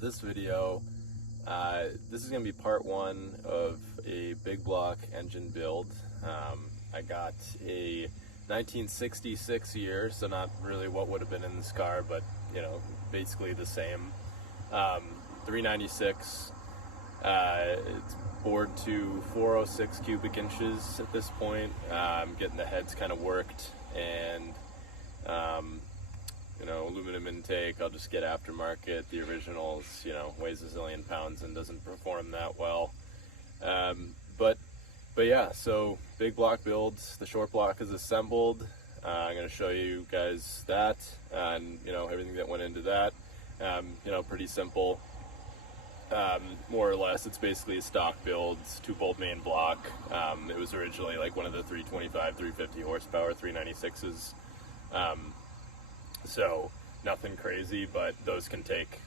this video, this is going to be part one of a big block engine build. I got a 1966 year, so not really what would have been in this car, but you know, basically the same. 396. It's bored to 406 cubic inches at this point. I'm getting the heads kind of worked, and you know, aluminum intake, I'll just get aftermarket. The originals, you know, weighs a zillion pounds and doesn't perform that well. But yeah, so big block builds. The short block is assembled. I'm going to show you guys that and, you know, everything that went into that. You know, pretty simple. More or less, it's basically a stock build, 2-bolt main block. It was originally like one of the 325, 350 horsepower 396s. So nothing crazy, but those can take,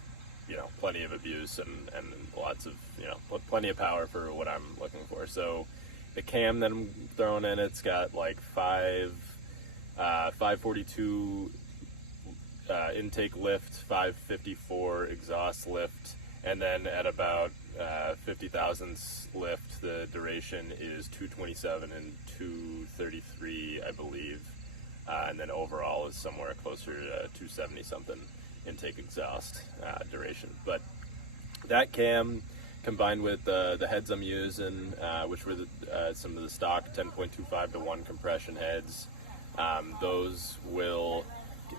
you know, plenty of abuse and lots of, you know, plenty of power for what I'm looking for. So the cam that I'm throwing in, it's got like 542 intake lift, 554 exhaust lift, and then at about 50 thousandths lift, the duration is 227 and 233, I believe. And then overall is somewhere closer to 270 something intake exhaust duration. But that cam combined with the heads I'm using, which were some of the stock 10.25 to 1 compression heads, those will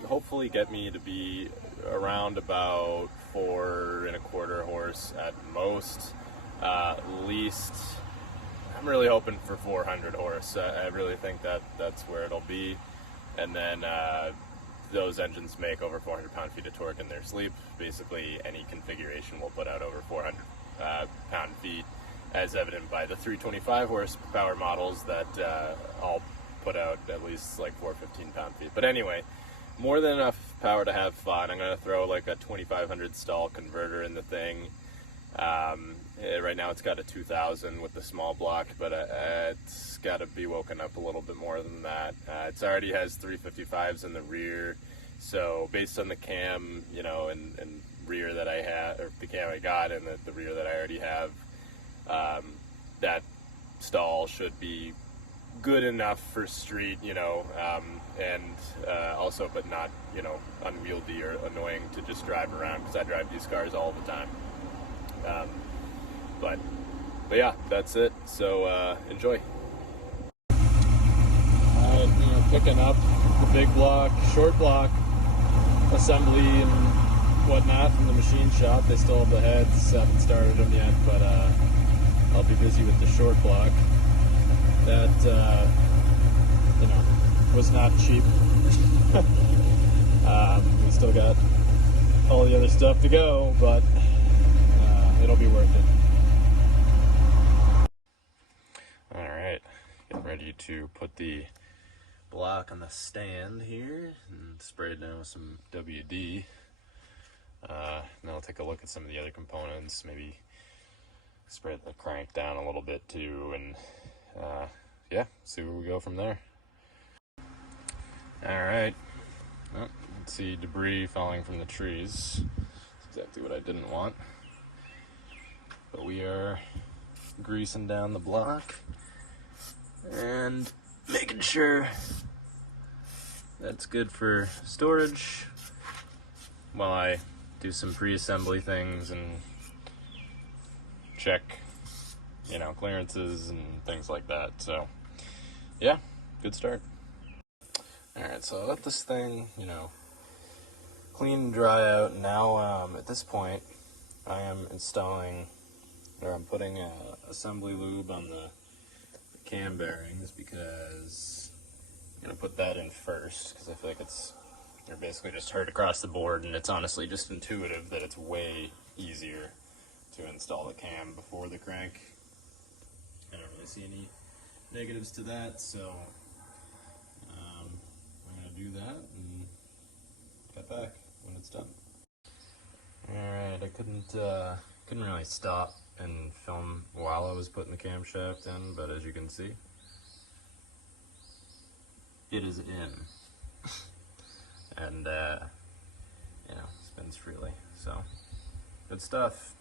hopefully get me to be around about 4.25 horse at most. Least, I'm really hoping for 400 horse. I really think that's where it'll be. And then those engines make over 400 pound-feet of torque in their sleep. Basically, any configuration will put out over 400 pound-feet, as evident by the 325 horsepower models that all put out at least like 415 pound-feet. But anyway, more than enough power to have fun. I'm going to throw like a 2500 stall converter in the thing. Right now it's got a 2000 with the small block, but it's got to be woken up a little bit more than that. It already has 355s in the rear, so based on the cam, you know, and rear that I had, or the cam I got, and the rear that I already have, that stall should be good enough for street, you know, and also, but not, you know, unwieldy or annoying to just drive around, because I drive these cars all the time. But yeah, that's it. So enjoy. Alright, you know, picking up the big block, short block assembly and whatnot from the machine shop. They still have the heads, haven't started them yet, but I'll be busy with the short block. That you know, was not cheap. We still got all the other stuff to go, but it'll be worth it. Alright, getting ready to put the block on the stand here and spray it down with some WD. Then I'll take a look at some of the other components, maybe spray the crank down a little bit too, and yeah, see where we go from there. Alright, oh, let's see, debris falling from the trees. That's exactly what I didn't want. But we are greasing down the block and making sure that's good for storage while I do some pre-assembly things and check, you know, clearances and things like that. So yeah, good start. Alright, so I let this thing, you know, clean and dry out. Now at this point I am installing, or I'm putting assembly lube on the cam bearings, because I'm going to put that in first, because I feel like they're basically just heard across the board, and it's honestly just intuitive that it's way easier to install the cam before the crank. I don't really see any negatives to that, so I'm going to do that and get back when it's done. Alright, I couldn't really stop and film while I was putting the camshaft in, but as you can see, it is in. And you know, spins freely, so Good stuff.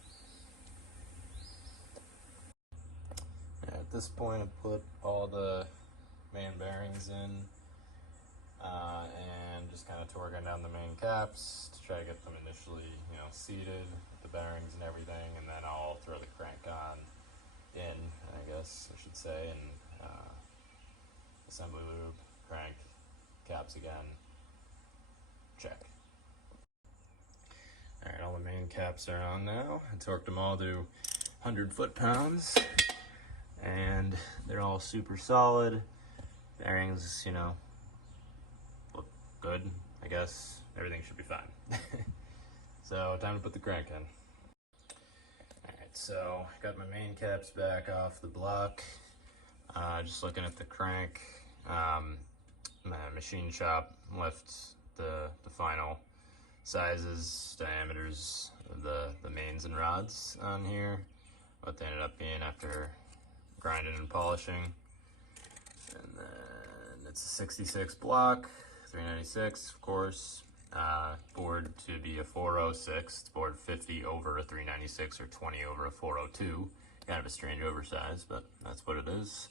At this point, I put all the main bearings in and just kind of torquing down the main caps to try to get them initially, seated with the bearings and everything, and then I'll throw the crank on in, I guess I should say, and assembly lube, crank, caps again, check. Alright, all the main caps are on now. I torqued them all to 100 foot-pounds, and they're all super solid. Bearings, look good, I guess. Everything should be fine. So, time to put the crank in. Alright, so got my main caps back off the block. Just looking at the crank. My machine shop left the final sizes, diameters of the mains and rods on here. What they ended up being after grinding and polishing. And then it's a 66 block, 396 of course. Board to be a 406. It's board 50 over a 396 or 20 over a 402. Kind of a strange oversize, but that's what it is.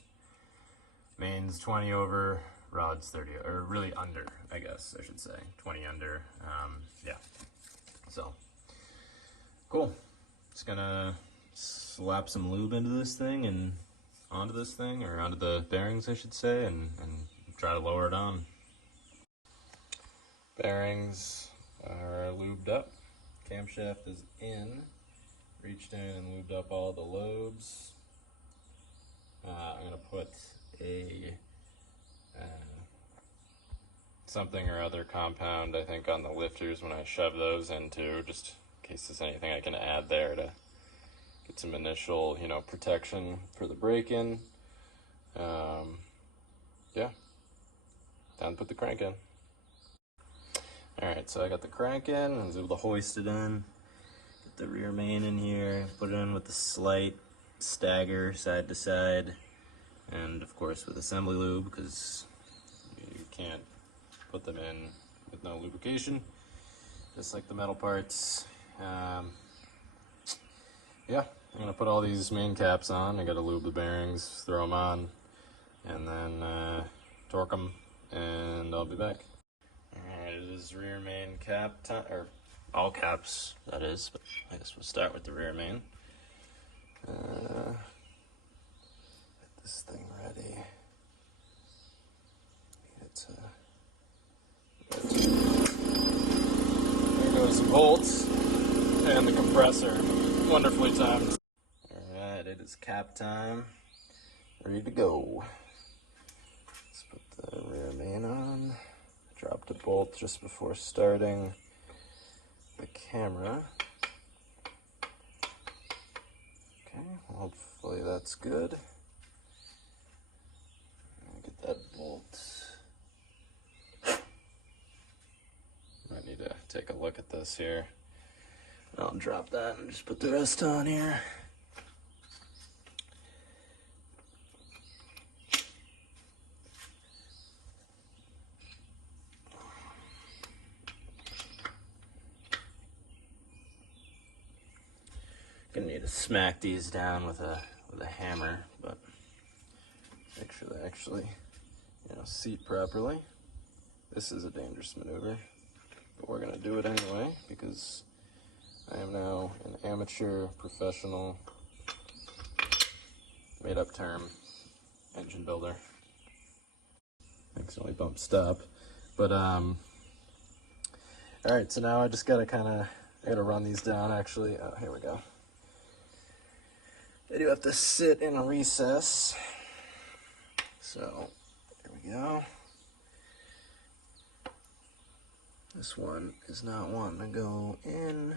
Mains 20 over, rods 30, or really under, I guess I should say. 20 under, yeah. So, cool. Just gonna slap some lube into this thing and onto this thing, or onto the bearings I should say, and try to lower it on. Bearings are lubed up. Camshaft is in. Reached in and lubed up all the lobes. I'm gonna put a something or other compound, I think, on the lifters when I shove those into, just in case there's anything I can add there to get some initial, protection for the break-in. Yeah, time to put the crank in. Alright, so I got the crank in, I was able to hoist it in, get the rear main in here, put it in with the slight stagger side to side, and of course with assembly lube, because you can't put them in with no lubrication, just like the metal parts. Yeah, I'm going to put all these main caps on. I got to lube the bearings, throw them on, and then torque them, and I'll be back. Alright, it is rear main cap time, or all caps, that is, but I guess we'll start with the rear main. Get this thing ready. There goes the bolts and the compressor. Wonderfully timed. Alright, it is cap time. Ready to go. Let's put the rear main on. Dropped a bolt just before starting the camera. Okay, hopefully that's good. Get that bolt. Might need to take a look at this here. I'll drop that and just put the rest on here. Gonna need to smack these down with a hammer, but actually, seat properly. This is a dangerous maneuver, but we're gonna do it anyway because I am now an amateur professional, made up term, engine builder. Accidentally bump stop, but all right. So now I just gotta I gotta run these down. Actually, here we go. They do have to sit in a recess. So, there we go. This one is not wanting to go in.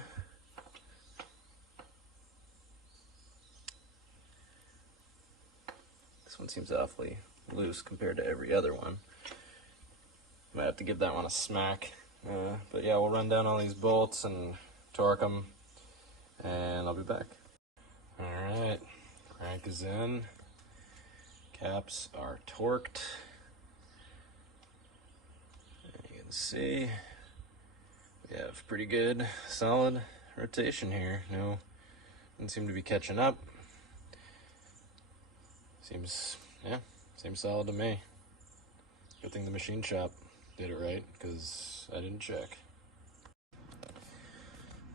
This one seems awfully loose compared to every other one. Might have to give that one a smack. But yeah, we'll run down all these bolts and torque them, and I'll be back. Alright, crank is in, caps are torqued, and you can see we have pretty good solid rotation here. No, doesn't seem to be catching up. Seems solid to me. Good thing the machine shop did it right, because I didn't check.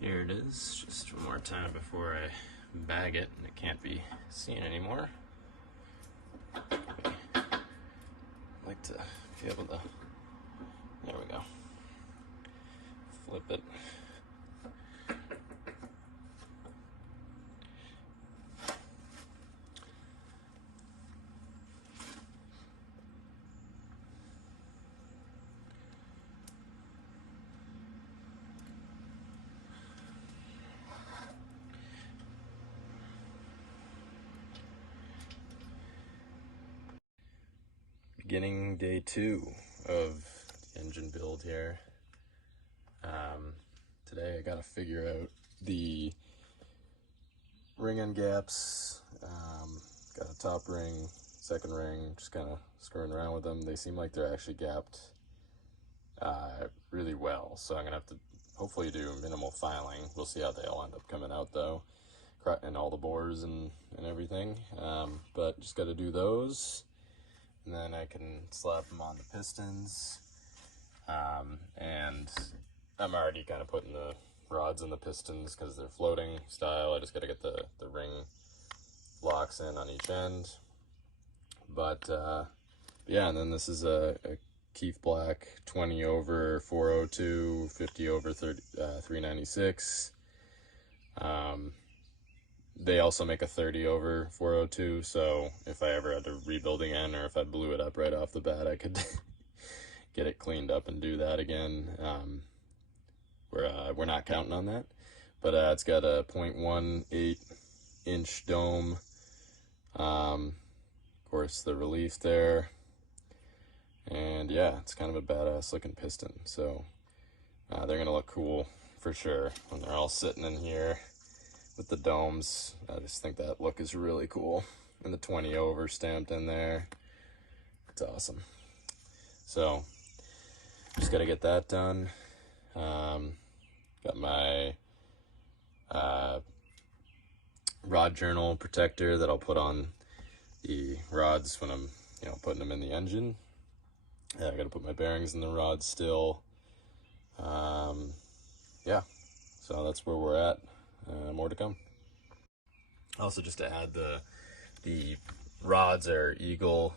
Here it is, just one more time before I bag it and it can't be seen anymore. I'd like to be able to, there we go, flip it. Beginning day 2 of the engine build here. Today I gotta figure out the ring end gaps. Got a top ring, second ring, just kind of screwing around with them. They seem like they're actually gapped really well, so I'm gonna have to hopefully do minimal filing. We'll see how they all end up coming out though, and all the bores and everything. But just gotta do those. And then I can slap them on the pistons, and I'm already kind of putting the rods in the pistons because they're floating style. I just got to get the ring locks in on each end. But yeah, and then this is a Keith Black 20 over 402, 50 over 396. They also make a 30 over 402, so if I ever had to rebuild again, or if I blew it up right off the bat, I could get it cleaned up and do that again. We're not counting on that, but it's got a 0.18 inch dome. Of course, the relief there, and yeah, it's kind of a badass looking piston. So they're gonna look cool for sure when they're all sitting in here with the domes. I just think that look is really cool, and the 20 over stamped in there. It's awesome. So just gotta get that done. Got my rod journal protector that I'll put on the rods when I'm putting them in the engine. I gotta put my bearings in the rods still. Yeah, so that's where we're at. More to come. Also, just to add, the rods are Eagle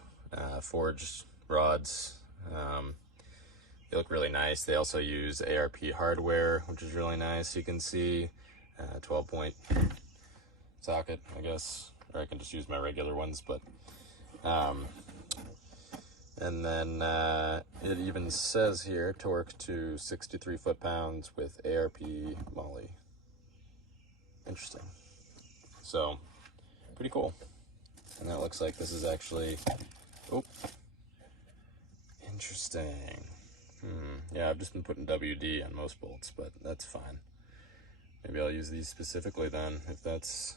forged rods. They look really nice. They also use ARP hardware, which is really nice. You can see 12-point socket, I guess, or I can just use my regular ones. But and then it even says here torque to 63 foot-pounds with ARP moly. Interesting. So pretty cool. And that looks like this is actually, oh, interesting. Yeah, I've just been putting WD on most bolts, but that's fine. Maybe I'll use these specifically then, if that's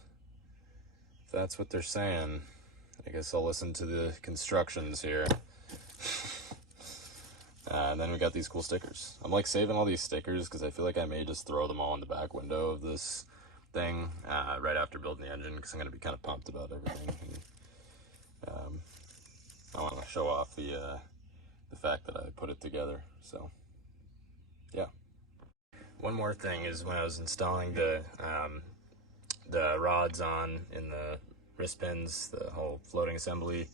what they're saying. I guess I'll listen to the constructions here. And then we got these cool stickers. I'm like saving all these stickers because I feel like I may just throw them all in the back window of this thing right after building the engine, because I'm going to be kind of pumped about everything. And, I want to show off the fact that I put it together. So yeah. One more thing is, when I was installing the rods on in the wrist pins, the whole floating assembly,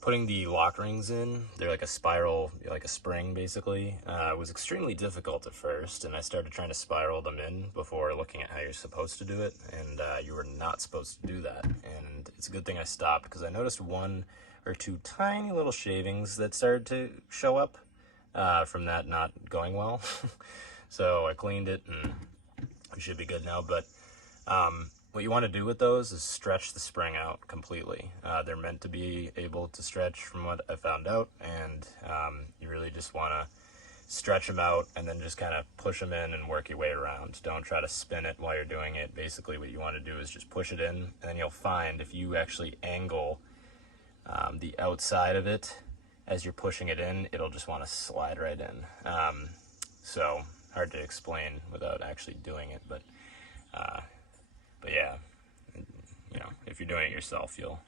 putting the lock rings in, they're like a spiral, like a spring basically, was extremely difficult at first, and I started trying to spiral them in before looking at how you're supposed to do it, and you were not supposed to do that. And it's a good thing I stopped, because I noticed 1 or 2 tiny little shavings that started to show up from that not going well. So I cleaned it, and it should be good now. But what you want to do with those is stretch the spring out completely. They're meant to be able to stretch, from what I found out, and you really just want to stretch them out and then just kind of push them in and work your way around. Don't try to spin it while you're doing it. Basically what you want to do is just push it in, and then you'll find if you actually angle the outside of it as you're pushing it in, it'll just want to slide right in. So hard to explain without actually doing it, but yeah, you know, if you're doing it yourself, you'll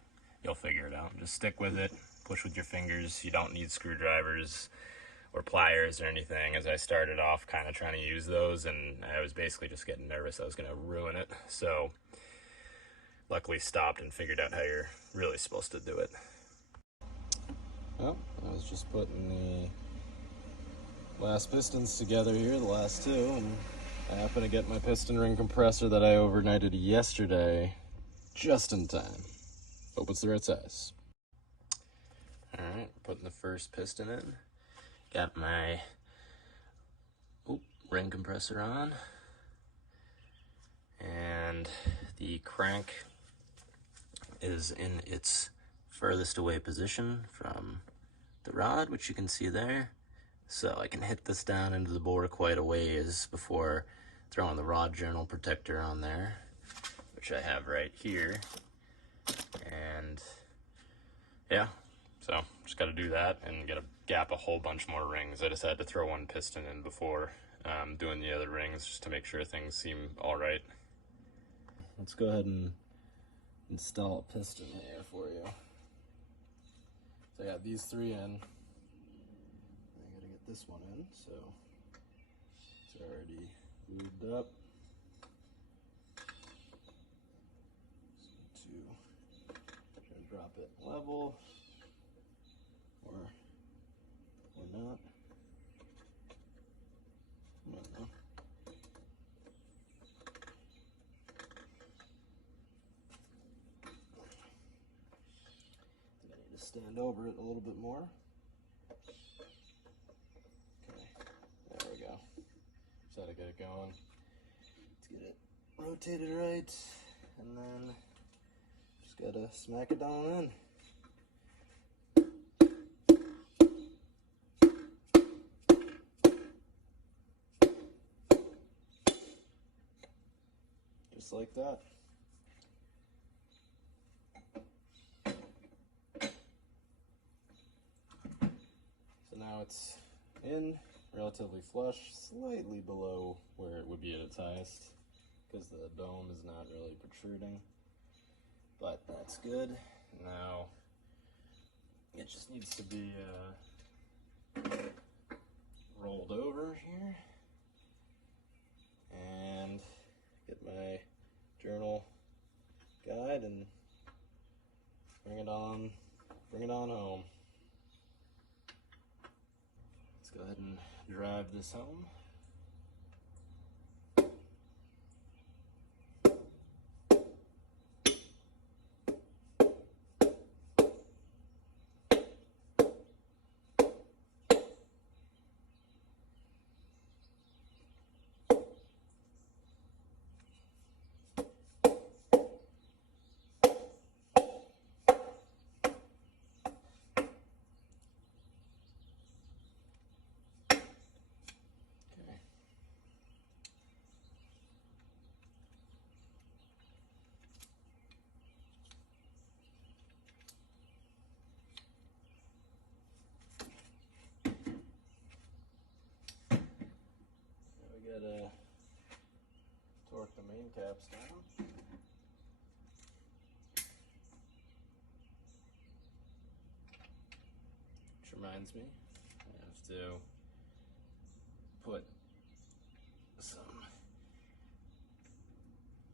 figure it out. Just stick with it, push with your fingers. You don't need screwdrivers or pliers or anything, as I started off kind of trying to use those, and I was basically just getting nervous I was going to ruin it. So luckily stopped and figured out how you're really supposed to do it. Well, I was just putting the last pistons together here, the last two, and I happened to get my piston ring compressor that I overnighted yesterday just in time. Hope it's the right size. Alright, putting the first piston in. Got my ring compressor on. And the crank is in its furthest away position from the rod, which you can see there. So I can hit this down into the bore quite a ways before throwing the rod journal protector on there, which I have right here. And yeah, so just got to do that and get a gap a whole bunch more rings. I just had to throw one piston in before doing the other rings just to make sure things seem all right. Let's go ahead and install a piston here for you. So I got these three in. I gotta get this one in, so it's already lubed up. Just need to try and drop it level, or not. I don't know. Stand over it a little bit more. Okay, there we go. Just had to get it going. Let's get it rotated right, and then just gotta smack it down in. Just like that. Now it's in, relatively flush, slightly below where it would be at its highest, because the dome is not really protruding, but that's good. Now it just needs to be rolled over here, and get my journal guide and bring it on home. Go ahead and drive this home. Gotta torque the main caps down. Which reminds me, I have to put some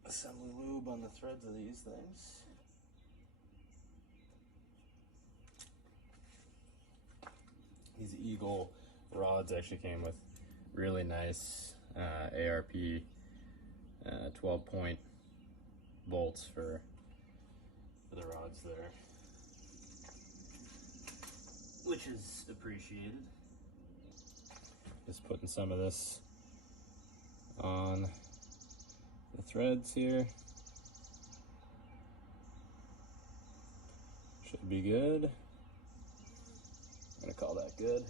assembly lube on the threads of these things. These Eagle rods actually came with really nice ARP 12-point bolts for the rods there, which is appreciated. Just putting some of this on the threads here. Should be good. I'm gonna call that good.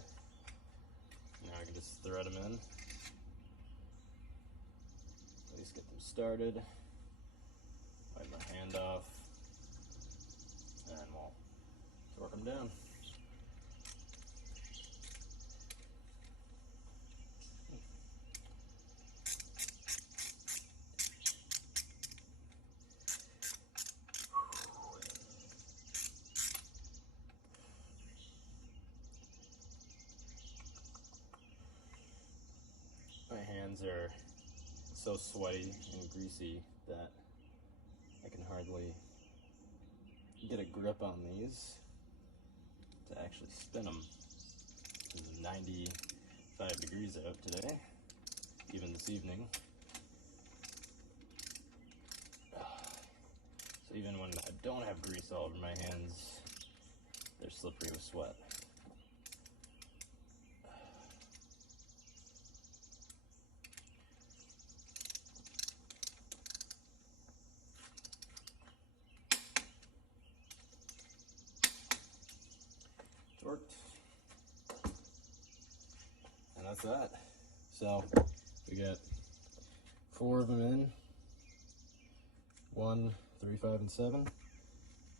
Now I can just thread them in. At least get them started. Wipe my hand off. And we'll torque them down. hands are so sweaty and greasy that I can hardly get a grip on these to actually spin them. It's 95 degrees out today, even this evening. So even when I don't have grease all over my hands, they're slippery with sweat. Worked. And that's that. So we got 4 of them in, 1, 3, 5, and 7,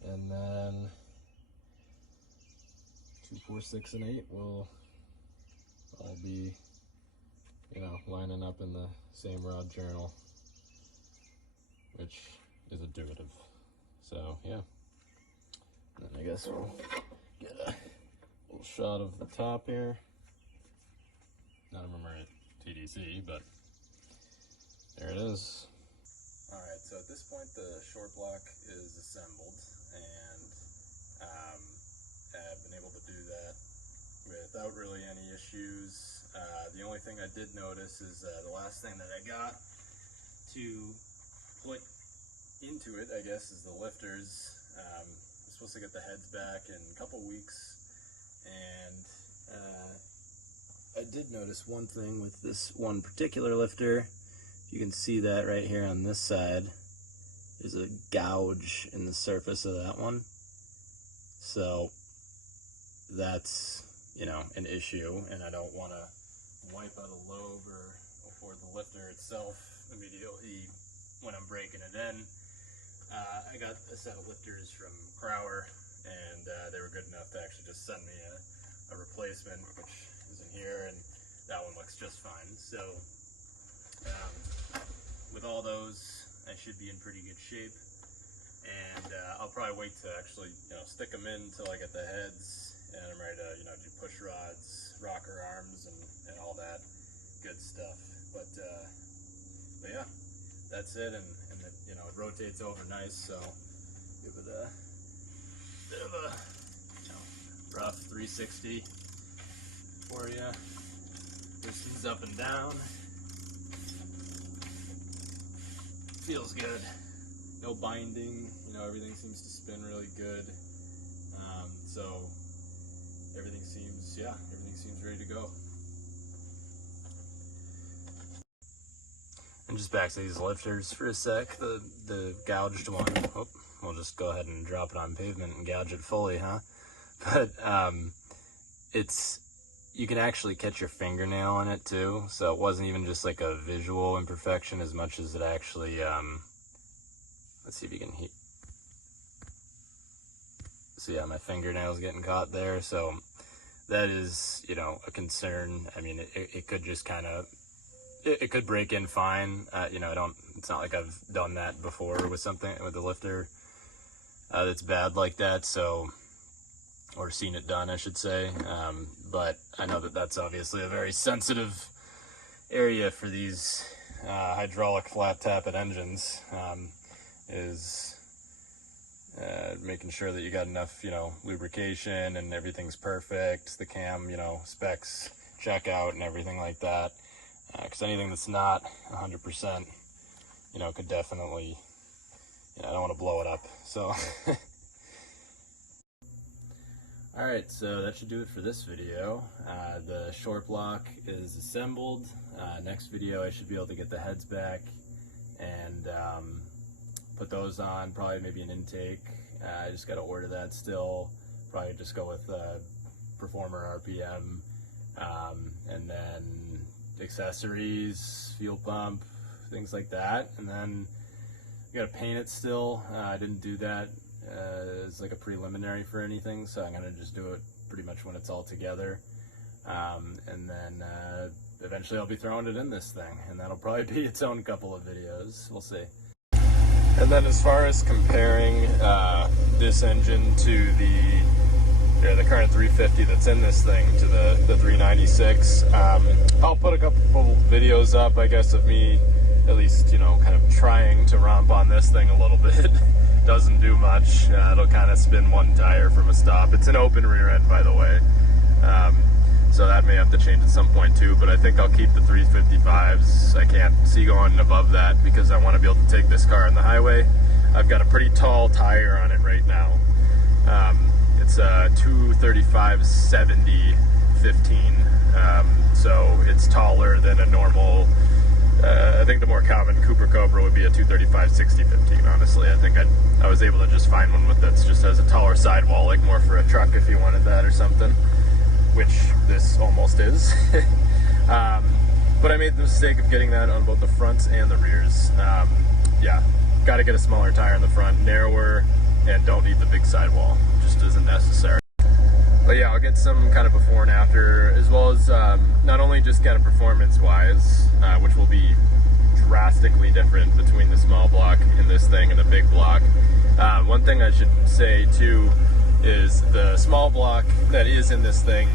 and then 2, 4, 6, and 8 will all be, you know, lining up in the same rod journal, which is a derivative. So yeah, and then I guess we'll get a little shot of the top here. None of them are at TDC, but there it is. Alright, so at this point the short block is assembled, and I've been able to do that without really any issues. The only thing I did notice is the last thing that I got to put into it, I guess, is the lifters. I'm supposed to get the heads back in a couple weeks, and I did notice one thing with this one particular lifter. You can see that right here on this side. There's a gouge in the surface of that one. So that's, you know, an issue, and I don't want to wipe out a lobe or the lifter itself immediately when I'm breaking it in. I got a set of lifters from Crower, and they were good enough to actually just send me a replacement, which is in here, and that one looks just fine. So with all those, I should be in pretty good shape, and I'll probably wait to actually, you know, stick them in until I get the heads, and I'm ready to, you know, do push rods, rocker arms, and all that good stuff. But yeah, that's it, and it, you know, it rotates over nice, so give it a bit of a, you know, rough 360 for you. Pistons up and down. Feels good. No binding, you know, everything seems to spin really good. So everything seems ready to go. And just back to these lifters for a sec. The gouged one, oh, we'll just go ahead and drop it on pavement and gouge it fully, huh? But you can actually catch your fingernail in it too, so it wasn't even just like a visual imperfection as much as it actually, let's see if you can hear. So yeah, my fingernail's getting caught there, so that is, you know, a concern. I mean, it could just kind of, it could break in fine. You know, it's not like I've done that before with a lifter that's bad like that, so, or seen it done, I should say. But I know that that's obviously a very sensitive area for these hydraulic flat tappet engines, is making sure that you got enough, you know, lubrication and everything's perfect, the cam, you know, specs check out and everything like that. Because anything that's not 100%, you know, could definitely, you know, I don't want to blow it up, so. Alright, so that should do it for this video. The short block is assembled. Next video I should be able to get the heads back and put those on, probably maybe an intake. I just got to order that still. Probably just go with Performer RPM, and then accessories, fuel pump, things like that. And then I got to paint it still. I didn't do that as like a preliminary for anything, so I'm gonna just do it pretty much when it's all together, and then eventually I'll be throwing it in this thing, and that'll probably be its own couple of videos. We'll see. And then as far as comparing this engine to the or the current 350 that's in this thing to the 396. I'll put a couple videos up, I guess, of me at least, you know, kind of trying to romp on this thing a little bit. Doesn't do much. It'll kind of spin one tire from a stop. It's an open rear end, by the way. So that may have to change at some point too, but I think I'll keep the 355s. I can't see going above that because I want to be able to take this car on the highway. I've got a pretty tall tire on it right now. It's a 235/70 15, so it's taller than a normal. I think the more common Cooper Cobra would be a 235/60 15. Honestly, I think I was able to just find one with that just has a taller sidewall, like more for a truck if you wanted that or something, which this almost is. But I made the mistake of getting that on both the fronts and the rears. Yeah, got to get a smaller tire in the front, narrower, and don't need the big sidewall. Just isn't necessary. But yeah, I'll get some kind of before and after, as well as not only just kind of performance-wise, which will be drastically different between the small block in this thing and the big block. One thing I should say too is the small block that is in this thing.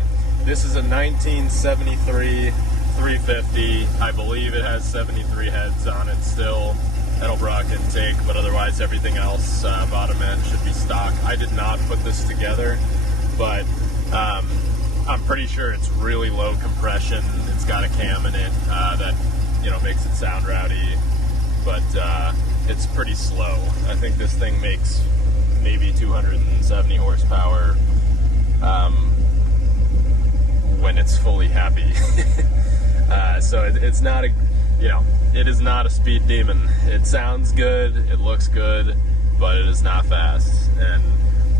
This is a 1973 350. I believe it has 73 heads on it still. Edelbrock intake, but otherwise everything else, bottom end, should be stock. I did not put this together, but I'm pretty sure it's really low compression. It's got a cam in it that, you know, makes it sound rowdy, but it's pretty slow. I think this thing makes maybe 270 horsepower when it's fully happy. So it's not a, you know, it is not a speed demon. It sounds good, it looks good, but it is not fast. And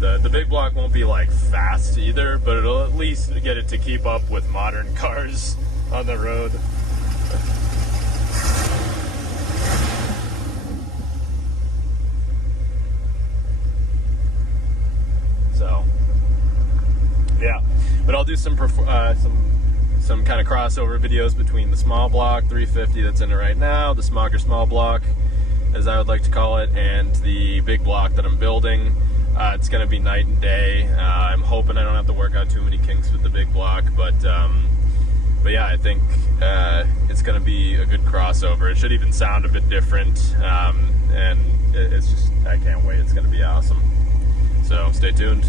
the big block won't be like fast either, but it'll at least get it to keep up with modern cars on the road. So yeah, but I'll do some kind of crossover videos between the small block 350 that's in it right now, the Smogger small block, as I would like to call it, and the big block that I'm building. It's going to be night and day. I'm hoping I don't have to work out too many kinks with the big block, but yeah, I think it's going to be a good crossover. It should even sound a bit different, and it's just, I can't wait. It's going to be awesome. So stay tuned.